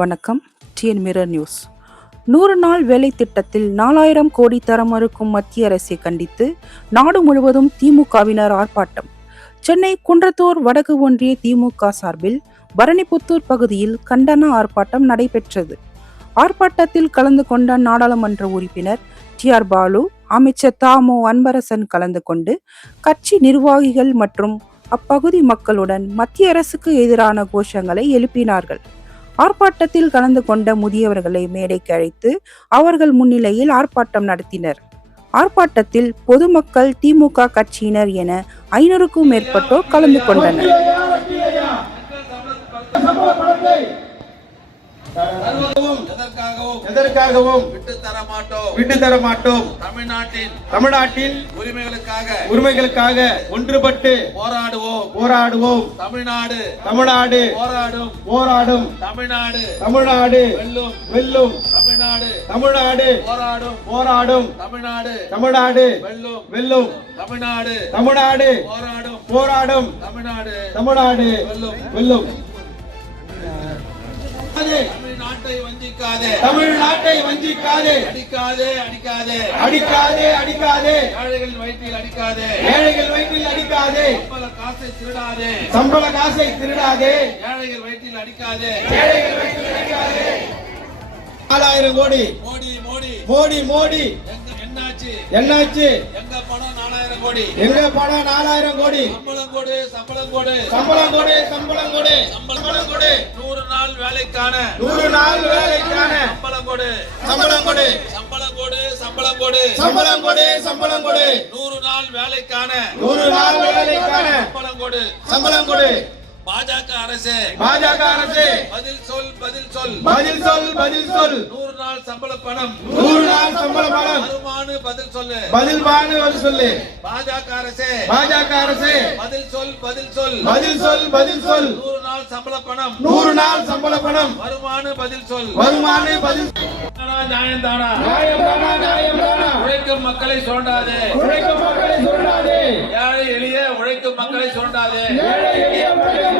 வணக்கம் TN mirror news. நூறு நாள் வேலை திட்டத்தில் நாலாயிரம் கோடி தர மறுக்கும் மத்திய அரசை கண்டித்து நாடு முழுவதும் திமுகவினர் ஆர்ப்பாட்டம். சென்னை குன்றத்தூர் வடக்கு ஒன்றிய திமுக சார்பில் பரணிபுத்தூர் பகுதியில் கண்டன ஆர்ப்பாட்டம் நடைபெற்றது. ஆர்ப்பாட்டத்தில் கலந்து கொண்ட நாடாளுமன்ற உறுப்பினர் டி ஆர் பாலு அமைச்சர் தாமோ அன்பரசன் கலந்து கொண்டு கட்சி நிர்வாகிகள் மற்றும் அப்பகுதி மக்களுடன் மத்திய அரசுக்கு எதிரான கோஷங்களை எழுப்பினார்கள். ஆர்ப்பாட்டத்தில் கலந்து கொண்ட முதியவர்களை மேடைக்கு அழைத்து அவர்கள் முன்னிலையில் ஆர்ப்பாட்டம் நடத்தினர். ஆர்ப்பாட்டத்தில் பொதுமக்கள் திமுக கட்சியினர் என ஐநூறுக்கும் மேற்பட்டோர் கலந்து கொண்டனர். எதற்காகவும் எதற்காகவும் விட்டு தர மாட்டோம் விட்டு தர மாட்டோம் தமிழ்நாட்டின் தமிழ்நாட்டின் உரிமைகளுக்காக உரிமைகளுக்காக ஒன்றுபட்டு போராடுவோம். போராடுவோம். தமிழ்நாடு தமிழ்நாடு போராடும். போராடும். தமிழ்நாடு தமிழ்நாடு வெல்லும். வெல்லும். தமிழ்நாடு தமிழ்நாடு போராடும். போராடும். தமிழ்நாடு தமிழ்நாடு வெல்லும். வெல்லும். தமிழ்நாடு தமிழ்நாடு போராடும். போராடும். தமிழ்நாடு தமிழ்நாடு வெல்லும். வெல்லும். தமிழ்நாட்டை வஞ்சிக்காதே. தமிழ்நாட்டை வஞ்சிக்காதே. அடிக்காதே அடிக்காதே. அடிக்காதே அடிக்காதே. ஏழைகளின் வயிற்றில் அடிக்காதே. ஏழைகள் வயிற்றில் அடிக்காதே. பல காசை திருடாதே. சம்பள காசை திருடாதே. ஏழைகள் வயிற்றில் அடிக்காதே. ஏழைகள் வயிற்றில் அடிக்காதே. நாலாயிரம் கோடி. மோடி மோடி. மோடி மோடி. என்னாச்சு? என்னாச்சு? கோடி எங்க பணம் நாலாயிரம் கோடி சம்பளம் கொடு சம்பளம் கொடு சம்பளம் கொடு சம்பளம் கொடு சம்பளம் கொடு நூறு நாள் வேலைக்கான நூறு நாள் வேலைக்கான சம்பளம் கொடு சம்பளம் கொடு சம்பளம் கொடு சம்பளம் கொடு சம்பளம் கொடு சம்பளம் கொடு நூறு நாள் வேலைக்கான நூறு நாள் வேலைக்கான சம்பளம் கொடு சம்பளம் கொடு பாஜக அரசு. பாஜக அரசு. பதில் சொல் பதில் சொல். பதில் சொல் பதில் சொல். நூறு நாள் சம்பள பணம். நூறு நாள் சம்பள பணம். வருமானு பதில் சொல்லு. பதில் பானு வந்து சொல்லு. பாஜக அரசு. பாஜக அரசு. பதில் சொல் பதில் சொல். பதில் சொல் பதில் சொல். நூறு நாள் சம்பள பணம். நூறு நாள் சம்பள பணம். வருமானு பதில் சொல். வருமானு பதில் நியாயம் தானா? நியாயம் தானா நியாயம் தானா? உழைக்கும் மக்களை சுரண்டாதே. உழைக்கும் மக்களை சொல்லாதே ஏழை எளிய உழைக்கும் மக்களை சுரண்டாதே. ஏழை எளிய உழைக்கும்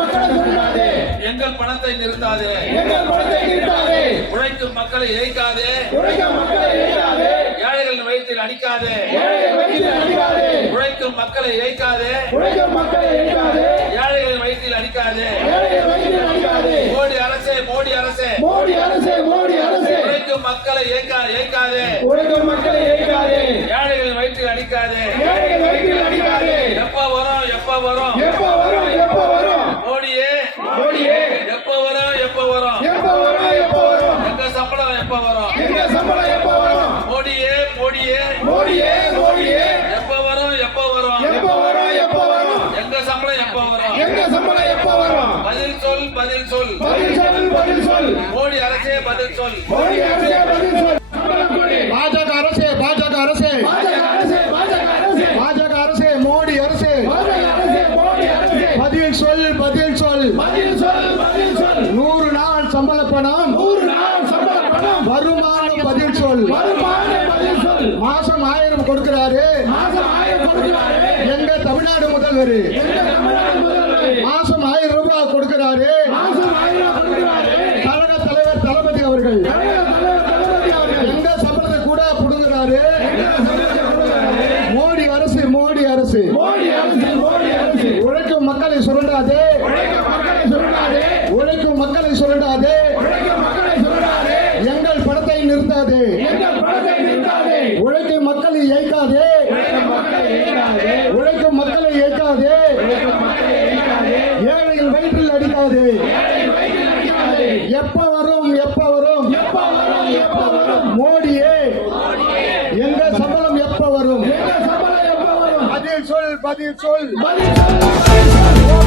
எங்கள் பணத்தை நிறுத்தாதே. எங்கள் பணத்தை நீட்டாதே உழைக்கும் மக்களை இழைக்காதே உழைக்கும் மக்களை நீட்டாதே ஏழைகளின் வயிற்றில் அடிக்காதே. ஏழை வயிற்றில் அடிக்காதே. உழைக்கும் மக்களை இழைக்காதே உழைக்கும் மக்களை நீட்டாதே ஏழைகளின் வயிற்றில் அடிக்காதே. ஏழை வயிற்றில் அடிக்காதே. மோடி அரசே மோடி அரசே. மோடி அரசே மோடி அரசே. உழைக்கும் மக்களை இயக்கா இயக்காதே உழைக்கும் மக்களை நீட்டாதே ஏழைகளின் வயிற்றில் அடிக்காதே. ஏழை வயிற்றில் அடிக்காதே. எப்ப வரும் எப்ப வரும் எப்ப வரும் மோடியே மோடியே எப்ப வரும் எப்ப வரும் எப்ப வரும் எப்ப வரும் எங்க சம்பளம் எப்ப வரும் எங்க சம்பளம் எப்ப வரும் மோடியே. மோடியே மோடியே. எப்ப வரும் எப்ப வரும்? எப்ப வரும் எப்ப வரும்? எங்க சம்பளம் எப்ப வரும்? எங்க சம்பளம் எப்ப வரும்? பதில் சொல் பதில் சொல். பதில் சொல் பதில் சொல். மோடி அரசே பதில் சொல். மோடி அரசே பதில் சொல். பாஜக அரசே பாஜக அரசே. பாஜக அரசே பாஜக அரசே. பாஜக அரசே மோடி அரசே. பாஜக அரசே மோடி அரசே. பதில் சொல் பதில் சொல். பதில் சொல் பதில் சொல். நூறு நாள் சம்பள பணம் நூறு நாள் வருமானம் பதில் சொல். வருமான பதில் சொல். மாசம் ஆயிரம் கொடுக்கிறாரு. மாசம் ஆயிரம் கொடுக்கிறாரு. எங்க தமிழ்நாடு முதல்வர்? எங்க தமிழ்நாடு முதல்வர்? மாசம் ஆயிரம் ரூபாய் கொடுக்கிறாரு. மாசம் ஆயிரம் கொடுக்கிறாரு. கழக தலைவர் தளபதி அவர்கள். எங்க சம்பளத்தை கூட புடுங்குறாரு. மோடி அரசு மோடி அரசு. மோடி அரசு மோடி அரசு. உழைக்கும் மக்களை சுரண்டாதே. உழைக்கும் மக்களை சுரண்டாதே உழைக்கும் மக்களை சுரண்டாதே உழைக்கும் மக்களை சுரண்டாதே எங்கள் பணத்தை நிறுத்தாதே எங்கள் பணத்தை நிறுத்தாதே உழைக்கும் மக்களை ஏய்க்காதே உழைக்கும் மக்களை ஏற்காதே உழைக்கும் மக்களை ஏய்க்காதே உழைக்கும் மக்களை ஏற்காதே ஏழைகள் வயிற்றில் அடிக்காதே ஏழை வயிற்றில் அடிக்காதே எப்ப வரும் எப்ப வரும்? எப்ப வரும் எப்ப வரும்? மோடியே எங்க சம்பளம் எப்ப வரும்? எங்க சம்பளம் எப்ப வரும்? பதில் சொல் பதில் சொல். பதில் சொல்.